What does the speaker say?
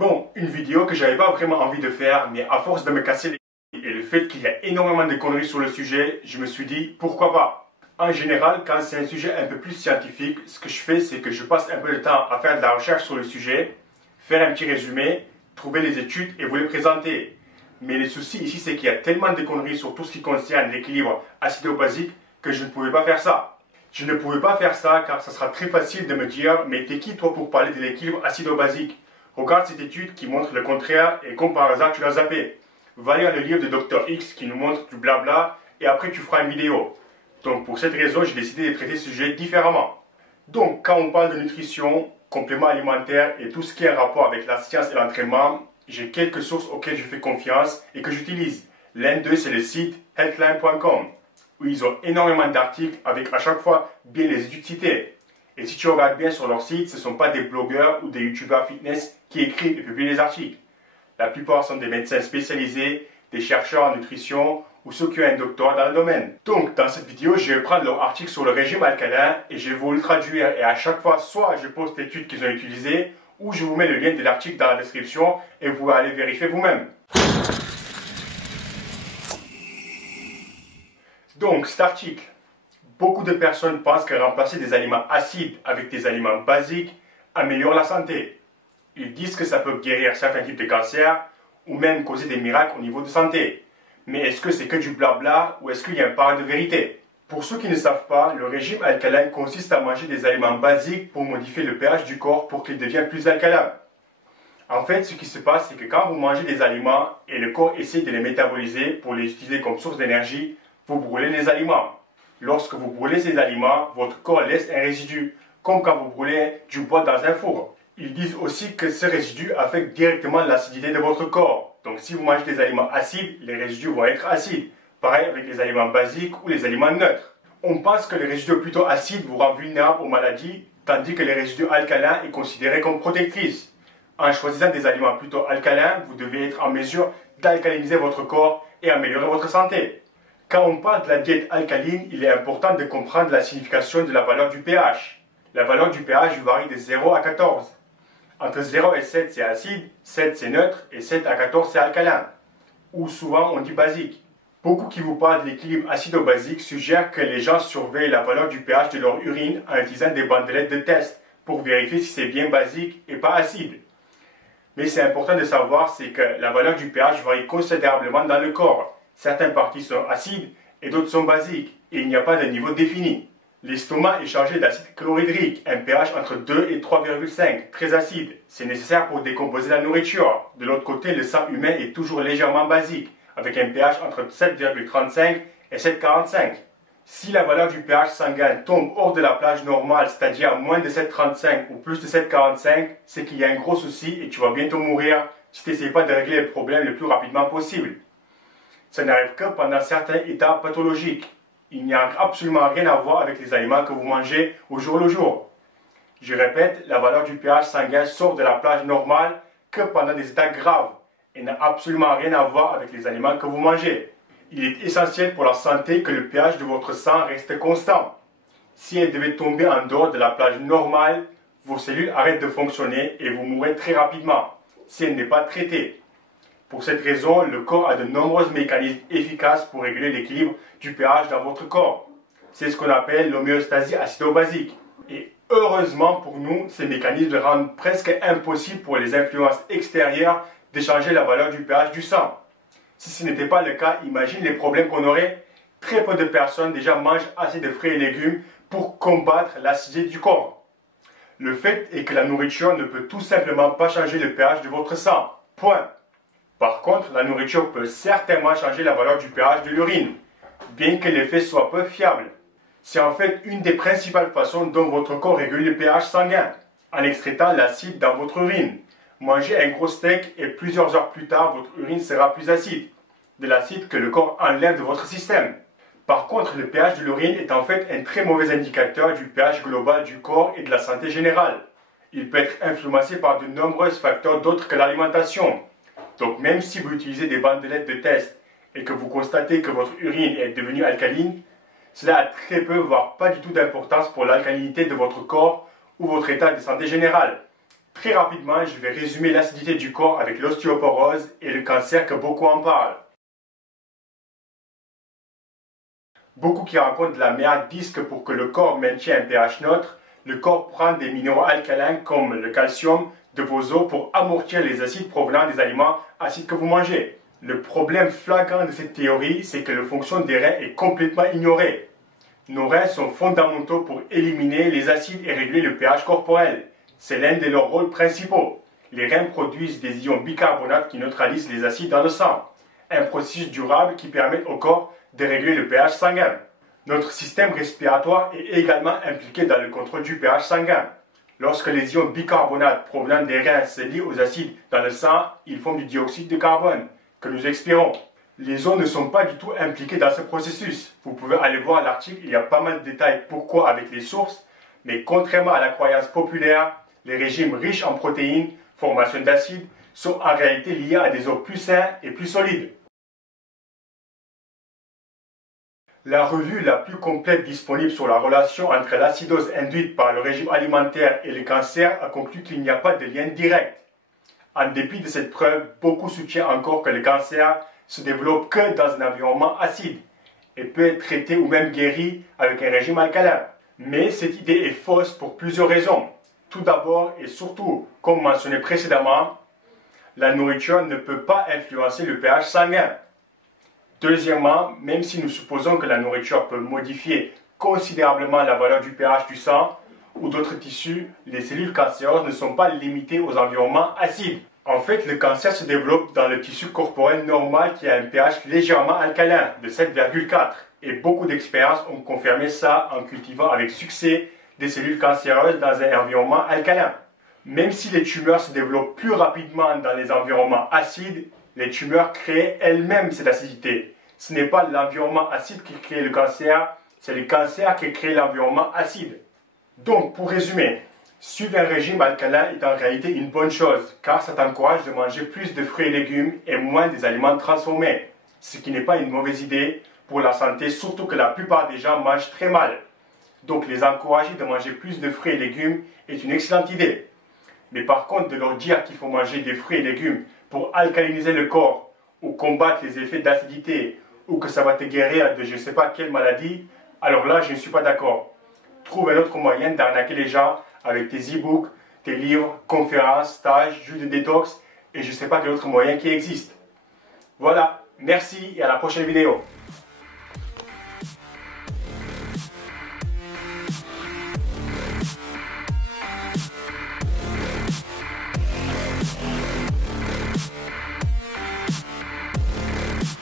Bon, une vidéo que j'avais pas vraiment envie de faire, mais à force de me casser les couilles et le fait qu'il y a énormément de conneries sur le sujet, je me suis dit pourquoi pas. En général, quand c'est un sujet un peu plus scientifique, ce que je fais, c'est que je passe un peu de temps à faire de la recherche sur le sujet, faire un petit résumé, trouver les études et vous les présenter. Mais le souci ici, c'est qu'il y a tellement de conneries sur tout ce qui concerne l'équilibre acido-basique que je ne pouvais pas faire ça. Je ne pouvais pas faire ça car ça sera très facile de me dire « Mais t'es qui toi pour parler de l'équilibre acido-basique ?» Regarde cette étude qui montre le contraire et comme par hasard tu l'as zappé. Va lire le livre de Dr X qui nous montre du blabla et après tu feras une vidéo. Donc pour cette raison, j'ai décidé de traiter ce sujet différemment. Donc quand on parle de nutrition, compléments alimentaires et tout ce qui est en rapport avec la science et l'entraînement, j'ai quelques sources auxquelles je fais confiance et que j'utilise. L'un d'eux c'est le site healthline.com où ils ont énormément d'articles avec à chaque fois bien les études citées. Et si tu regardes bien sur leur site, ce ne sont pas des blogueurs ou des youtubeurs fitness qui écrivent et publient les articles. La plupart sont des médecins spécialisés, des chercheurs en nutrition ou ceux qui ont un doctorat dans le domaine. Donc dans cette vidéo, je vais prendre leur article sur le régime alcalin et je vais vous le traduire. Et à chaque fois, soit je poste l'étude qu'ils ont utilisée ou je vous mets le lien de l'article dans la description et vous pouvez aller vérifier vous-même. Donc cet article, beaucoup de personnes pensent que remplacer des aliments acides avec des aliments basiques améliore la santé. Ils disent que ça peut guérir certains types de cancers ou même causer des miracles au niveau de santé. Mais est-ce que c'est que du blabla ou est-ce qu'il y a un part de vérité? Pour ceux qui ne savent pas, le régime alcalin consiste à manger des aliments basiques pour modifier le pH du corps pour qu'il devienne plus alcalin. En fait, ce qui se passe, c'est que quand vous mangez des aliments et le corps essaie de les métaboliser pour les utiliser comme source d'énergie, vous brûlez les aliments. Lorsque vous brûlez ces aliments, votre corps laisse un résidu, comme quand vous brûlez du bois dans un four. Ils disent aussi que ce résidu affecte directement l'acidité de votre corps. Donc si vous mangez des aliments acides, les résidus vont être acides. Pareil avec les aliments basiques ou les aliments neutres. On pense que les résidus plutôt acides vous rendent vulnérables aux maladies, tandis que les résidus alcalins est considéré comme protectrice. En choisissant des aliments plutôt alcalins, vous devez être en mesure d'alcaliniser votre corps et améliorer votre santé. Quand on parle de la diète alcaline, il est important de comprendre la signification de la valeur du pH. La valeur du pH varie de 0 à 14. Entre 0 et 7 c'est acide, 7 c'est neutre et 7 à 14 c'est alcalin. Ou souvent on dit basique. Beaucoup qui vous parlent de l'équilibre acido-basique suggèrent que les gens surveillent la valeur du pH de leur urine en utilisant des bandelettes de test pour vérifier si c'est bien basique et pas acide. Mais c'est important de savoir c'est que la valeur du pH varie considérablement dans le corps. Certaines parties sont acides et d'autres sont basiques et il n'y a pas de niveau défini. L'estomac est chargé d'acide chlorhydrique, un pH entre 2 et 3,5, très acide. C'est nécessaire pour décomposer la nourriture. De l'autre côté, le sang humain est toujours légèrement basique, avec un pH entre 7,35 et 7,45. Si la valeur du pH sanguin tombe hors de la plage normale, c'est-à-dire moins de 7,35 ou plus de 7,45, c'est qu'il y a un gros souci et tu vas bientôt mourir si tu n'essayes pas de régler le problème le plus rapidement possible. Ça n'arrive que pendant certains états pathologiques. Il n'y a absolument rien à voir avec les aliments que vous mangez au jour le jour. Je répète, la valeur du pH sanguin sort de la plage normale que pendant des états graves et n'a absolument rien à voir avec les aliments que vous mangez. Il est essentiel pour la santé que le pH de votre sang reste constant. Si elle devait tomber en dehors de la plage normale, vos cellules arrêtent de fonctionner et vous mourrez très rapidement si elle n'est pas traitée. Pour cette raison, le corps a de nombreux mécanismes efficaces pour réguler l'équilibre du pH dans votre corps. C'est ce qu'on appelle l'homéostasie acido-basique. Et heureusement pour nous, ces mécanismes rendent presque impossible pour les influences extérieures de changer la valeur du pH du sang. Si ce n'était pas le cas, imagine les problèmes qu'on aurait. Très peu de personnes déjà mangent assez de fruits et légumes pour combattre l'acidité du corps. Le fait est que la nourriture ne peut tout simplement pas changer le pH de votre sang. Point. Par contre, la nourriture peut certainement changer la valeur du pH de l'urine, bien que l'effet soit peu fiable. C'est en fait une des principales façons dont votre corps régule le pH sanguin, en extraitant l'acide dans votre urine. Mangez un gros steak et plusieurs heures plus tard, votre urine sera plus acide, de l'acide que le corps enlève de votre système. Par contre, le pH de l'urine est en fait un très mauvais indicateur du pH global du corps et de la santé générale. Il peut être influencé par de nombreux facteurs d'autres que l'alimentation. Donc même si vous utilisez des bandelettes de test et que vous constatez que votre urine est devenue alcaline, cela a très peu, voire pas du tout d'importance pour l'alcalinité de votre corps ou votre état de santé général. Très rapidement, je vais résumer l'acidité du corps avec l'ostéoporose et le cancer que beaucoup en parlent. Beaucoup qui rencontrent de la merde disent que pour que le corps maintienne un pH neutre, le corps prend des minéraux alcalins comme le calcium de vos os pour amortir les acides provenant des aliments acides que vous mangez. Le problème flagrant de cette théorie, c'est que la fonction des reins est complètement ignorée. Nos reins sont fondamentaux pour éliminer les acides et régler le pH corporel. C'est l'un de leurs rôles principaux. Les reins produisent des ions bicarbonate qui neutralisent les acides dans le sang. Un processus durable qui permet au corps de régler le pH sanguin. Notre système respiratoire est également impliqué dans le contrôle du pH sanguin. Lorsque les ions bicarbonate provenant des reins se lient aux acides dans le sang, ils forment du dioxyde de carbone que nous expirons. Les os ne sont pas du tout impliqués dans ce processus. Vous pouvez aller voir l'article, il y a pas mal de détails pourquoi avec les sources, mais contrairement à la croyance populaire, les régimes riches en protéines, formation d'acides, sont en réalité liés à des os plus sains et plus solides. La revue la plus complète disponible sur la relation entre l'acidose induite par le régime alimentaire et le cancer a conclu qu'il n'y a pas de lien direct. En dépit de cette preuve, beaucoup soutiennent encore que le cancer se développe que dans un environnement acide et peut être traité ou même guéri avec un régime alcalin. Mais cette idée est fausse pour plusieurs raisons. Tout d'abord et surtout, comme mentionné précédemment, la nourriture ne peut pas influencer le pH sanguin. Deuxièmement, même si nous supposons que la nourriture peut modifier considérablement la valeur du pH du sang ou d'autres tissus, les cellules cancéreuses ne sont pas limitées aux environnements acides. En fait, le cancer se développe dans le tissu corporel normal qui a un pH légèrement alcalin de 7,4 et beaucoup d'expériences ont confirmé ça en cultivant avec succès des cellules cancéreuses dans un environnement alcalin. Même si les tumeurs se développent plus rapidement dans les environnements acides, les tumeurs créent elles-mêmes cette acidité. Ce n'est pas l'environnement acide qui crée le cancer, c'est le cancer qui crée l'environnement acide. Donc, pour résumer, suivre un régime alcalin est en réalité une bonne chose, car ça t'encourage de manger plus de fruits et légumes et moins des aliments transformés, ce qui n'est pas une mauvaise idée pour la santé, surtout que la plupart des gens mangent très mal. Donc, les encourager de manger plus de fruits et légumes est une excellente idée. Mais par contre, de leur dire qu'il faut manger des fruits et légumes pour alcaliniser le corps ou combattre les effets d'acidité ou que ça va te guérir de je ne sais pas quelle maladie, alors là, je ne suis pas d'accord. Trouve un autre moyen d'arnaquer les gens avec tes e-books, tes livres, conférences, stages, jus de détox et je ne sais pas quel autre moyen qui existe. Voilà, merci et à la prochaine vidéo.